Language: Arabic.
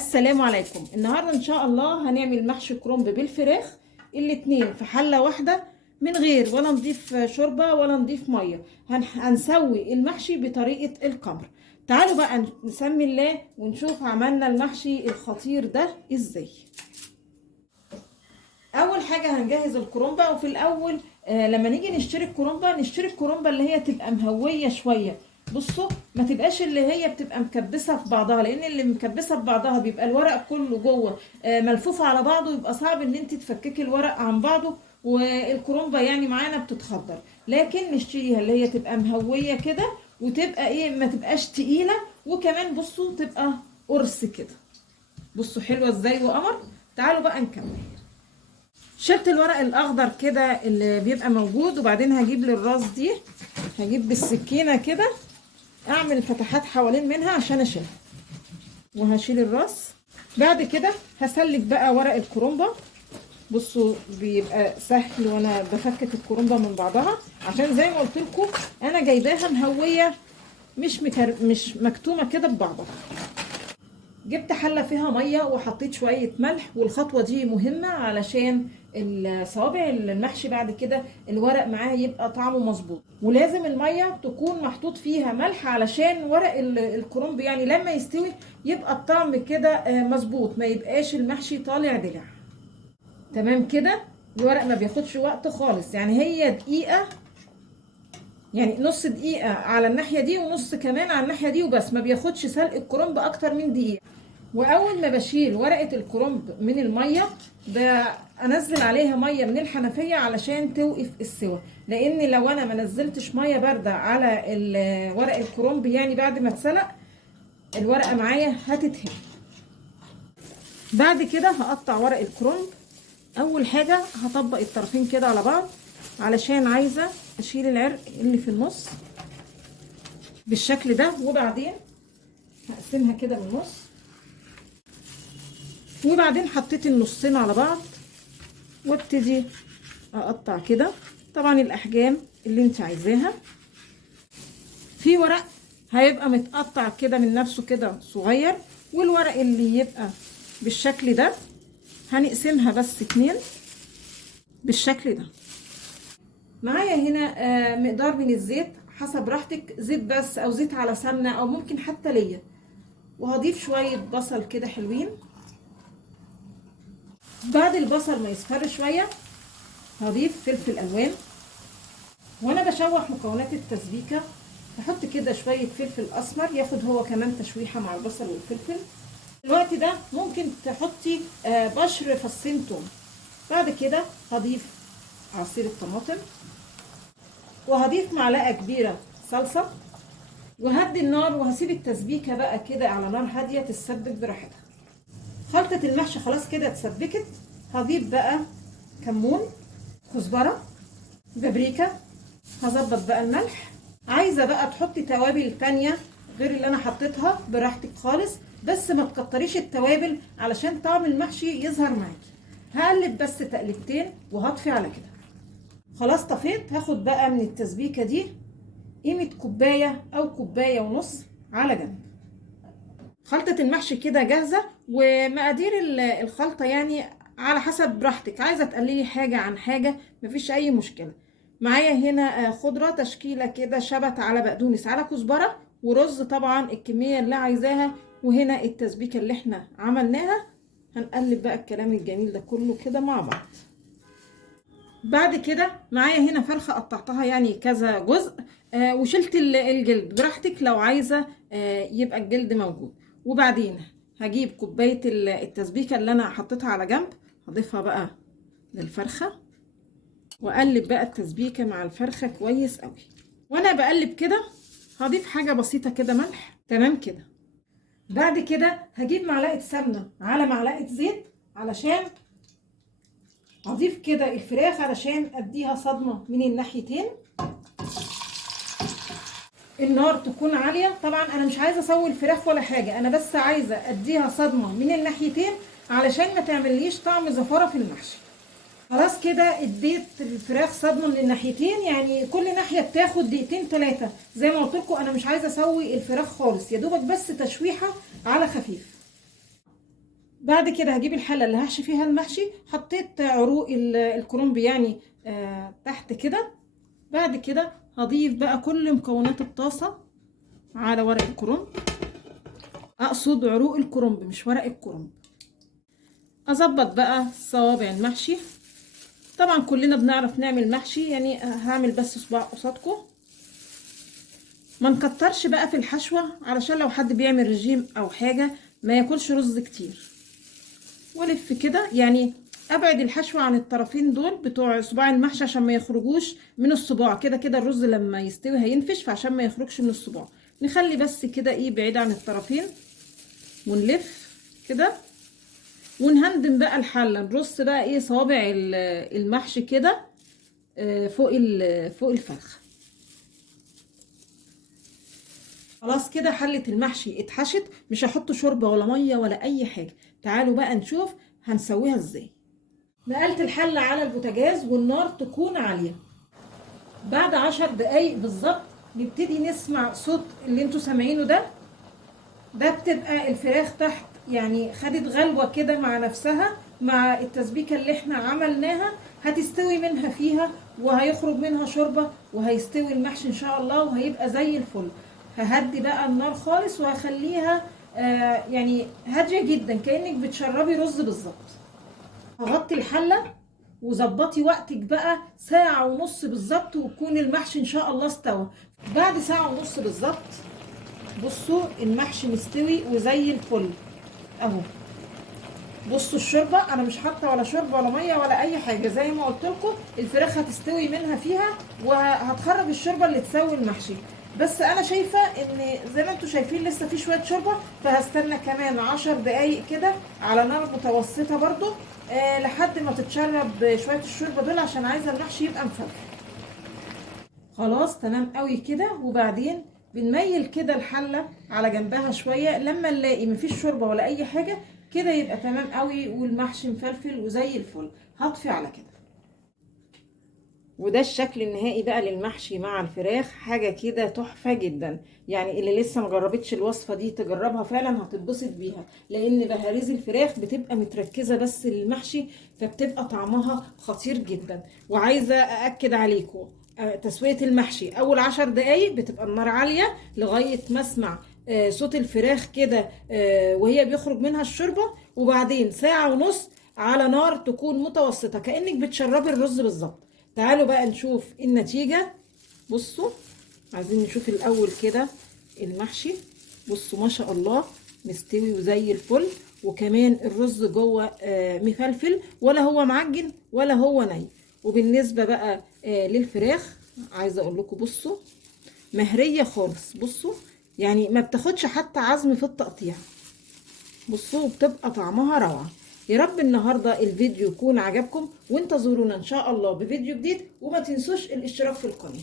السلام عليكم. النهارده ان شاء الله هنعمل محشي كرنب بالفراخ، الاتنين في حله واحده من غير ولا نضيف شوربه ولا نضيف ميه. هنسوي المحشي بطريقه القمر. تعالوا بقى نسمي الله ونشوف عملنا المحشي الخطير ده ازاي. اول حاجه هنجهز الكرنبه، وفي الاول لما نيجي نشتري الكرنبه اللي هي تبقى مهويه شويه. بصوا ما تبقاش اللي هي بتبقى مكبسه في بعضها، لان اللي مكبسه في بعضها بيبقى الورق كله جوه ملفوف على بعضه، يبقى صعب ان انت تفككي الورق عن بعضه والكرنبه يعني معانا بتتخضر. لكن نشتريها اللي هي تبقى مهويه كده، وتبقى ايه ما تبقاش تقيله، وكمان بصوا تبقى قرص كده. بصوا حلوه ازاي وقمر. تعالوا بقى نكمل. شلت الورق الاخضر كده اللي بيبقى موجود، وبعدين هجيب للراس دي، هجيب بالسكينه كده اعمل فتحات حوالين منها عشان اشيلها، وهشيل الراس. بعد كده هسلك بقى ورق الكرنبه. بصوا بيبقى سهل وانا بفكك الكرنبه من بعضها، عشان زي ما قلت لكم انا جايباها مهويه مش مكتومه كده ببعضها. جبت حله فيها ميه وحطيت شويه ملح، والخطوه دي مهمه علشان الصوابع المحشي بعد كده الورق معاه يبقى طعمه مظبوط. ولازم الميه تكون محطوط فيها ملح علشان ورق الكرنب يعني لما يستوي يبقى الطعم كده مظبوط، ما يبقاش المحشي طالع دلع. تمام كده. الورق ما بياخدش وقت خالص، يعني هي دقيقه، يعني نص دقيقه على الناحيه دي ونص كمان على الناحيه دي وبس، ما بياخدش سلق الكرنب اكتر من دقيقه. واول ما بشيل ورقه الكرنب من الميه انزل عليها ميه من الحنفيه علشان توقف السوا، لان لو انا ما نزلتش ميه بارده على ورق الكرنب يعني بعد ما اتسلق الورقه معايا هتتهري. بعد كده هقطع ورق الكرنب. اول حاجه هطبق الطرفين كده على بعض علشان عايزه اشيل العرق اللي في النص بالشكل ده، وبعدين هقسمها كده بالنص، وبعدين حطيت النصين على بعض وابتدي اقطع كده طبعا الاحجام اللي انت عايزاها. في ورق هيبقى متقطع كده من نفسه كده صغير، والورق اللي يبقى بالشكل ده هنقسمها بس اتنين بالشكل ده. معايا هنا مقدار من الزيت حسب راحتك، زيت بس او زيت على سمنه او ممكن حتى ليا، وهضيف شويه بصل كده حلوين. بعد البصل ما يصفر شويه هضيف فلفل الوان، وانا بشوح مكونات التسبيكه هحط كده شويه فلفل اسمر ياخد هو كمان تشويحه مع البصل والفلفل. في الوقت ده ممكن تحطي بشر فصين توم. بعد كده هضيف عصير الطماطم، وهضيف معلقه كبيره صلصه، وهدي النار وهسيب التسبيكه بقى كده على نار هاديه تتسبك براحتها. خلطه المحشي خلاص كده اتسبكت. هضيف بقى كمون، كزبره، بابريكا، هظبط بقى الملح. عايزه بقى تحطي توابل تانية غير اللي انا حطيتها براحتك خالص، بس ما تكتريش التوابل علشان طعم المحشي يظهر معاكي. هقلب بس تقلبتين وهطفي على كده. خلاص طفيت. هاخد بقى من التسبيكه دي قيمه كوبايه او كوبايه ونص على جنب. خلطه المحشي كده جاهزه، ومقادير الخلطه يعني على حسب براحتك، عايزه تقللي حاجه عن حاجه مفيش اي مشكله. معايا هنا خضره تشكيله كده شبت على بقدونس على كزبره ورز، طبعا الكميه اللي عايزاها، وهنا التسبيكه اللي احنا عملناها. هنقلب بقى الكلام الجميل ده كله كده مع بعض. بعد كده معايا هنا فرخه قطعتها يعني كذا جزء، وشلت الجلد براحتك لو عايزه يبقى الجلد موجود. وبعدين هجيب كوبايه التسبيكه اللي انا حطيتها على جنب، هضيفها بقى للفرخه، واقلب بقى التسبيكه مع الفرخه كويس قوي. وانا بقلب كده هضيف حاجه بسيطه كده ملح. تمام كده. بعد كده هجيب معلقه سمنه على معلقه زيت علشان اضيف كده الفراخ علشان اديها صدمه من الناحيتين. النار تكون عاليه. طبعا انا مش عايزه اسوي الفراخ ولا حاجه، انا بس عايزه اديها صدمه من الناحيتين علشان ما تعمليش طعم زفاره في المحشي. خلاص كده اديت الفراخ صدمه من الناحيتين، يعني كل ناحيه بتاخد دقيقتين 3. زي ما قلت لكم انا مش عايزه اسوي الفراخ خالص، يا دوبك بس تشويحه على خفيف. بعد كده هجيب الحله اللي هحشي فيها المحشي، حطيت عروق الكرنب يعني تحت كده. بعد كده هضيف بقى كل مكونات الطاسه على ورق الكرنب، اقصد عروق الكرنب مش ورق الكرنب. اظبط بقى صوابع المحشي. طبعا كلنا بنعرف نعمل محشي، يعني هعمل بس صباع قصادكم. ما نكترش بقى في الحشوه علشان لو حد بيعمل رجيم او حاجه ما ياكلش رز كتير. والف كده، يعني ابعد الحشوه عن الطرفين دول بتوع صباع المحشي عشان ما يخرجوش من الصباع. كده كده الرز لما يستوي هينفش، فعشان ما يخرجش من الصباع نخلي بس كده ايه بعيد عن الطرفين، ونلف كده ونهندم بقى الحله. نرص بقى ايه صوابع المحشي كده فوق الفرخه. خلاص كده حله المحشي اتحشت، مش هحط شوربه ولا ميه ولا اي حاجه. تعالوا بقى نشوف هنسويها ازاي. نقلت الحله على البوتاجاز والنار تكون عاليه. بعد 10 دقايق بالظبط نبتدي نسمع صوت اللي انتوا سامعينه ده بتبقى الفراخ تحت يعني خدت غلوه كده مع نفسها، مع التسبيكه اللي احنا عملناها هتستوي منها فيها وهيخرج منها شوربه، وهيستوي المحشي ان شاء الله وهيبقى زي الفل. ههدي بقى النار خالص وهخليها يعني هاديه جدا كانك بتشربي رز بالظبط. هغطي الحله وظبطي وقتك بقى ساعه ونص بالظبط ويكون المحشي ان شاء الله استوى. بعد ساعه ونص بالظبط بصوا المحشي مستوي وزي الفل اهو. بصوا الشوربه انا مش حاطه ولا شوربه ولا ميه ولا اي حاجه، زي ما قلت لكم الفراخ هتستوي منها فيها وهتخرج الشوربه اللي تسوي المحشي. بس انا شايفه ان زي ما انتم شايفين لسه في شويه شوربه، فهستنى كمان 10 دقايق كده على نار متوسطه برضو لحد ما تتشرب شويه الشوربه دول، عشان عايزه المحشي يبقى مفلفل. خلاص تمام قوي كده. وبعدين بنميل كده الحله على جنبها شويه لما نلاقي مفيش شوربه ولا اي حاجه كده، يبقى تمام قوي والمحشي مفلفل وزي الفل. هطفي على كده. وده الشكل النهائي بقى للمحشي مع الفراخ، حاجه كده تحفه جدا. يعني اللي لسه مجربتش الوصفه دي تجربها فعلا هتتبسط بيها، لان بهاريز الفراخ بتبقى متركزه بس للمحشي فبتبقى طعمها خطير جدا. وعايزه ااكد عليكم تسويه المحشي اول 10 دقايق بتبقى النار عاليه لغايه ما اسمع صوت الفراخ كده وهي بيخرج منها الشوربه، وبعدين ساعه ونص على نار تكون متوسطه كانك بتشربي الرز بالظبط. تعالوا بقى نشوف النتيجه. بصوا عايزين نشوف الاول كده المحشي. بصوا ما شاء الله مستوي وزي الفل، وكمان الرز جوه مفلفل ولا هو معجن ولا هو ني. وبالنسبه بقى للفراخ عايزه اقول لكم بصوا مهريه خالص. بصوا يعني ما بتاخدش حتى عظم في التقطيع. بصوا بتبقى طعمها روعه. يا رب النهارده الفيديو يكون عجبكم، وانتظرونا ان شاء الله بفيديو جديد، وما تنسوش الاشتراك في القناه.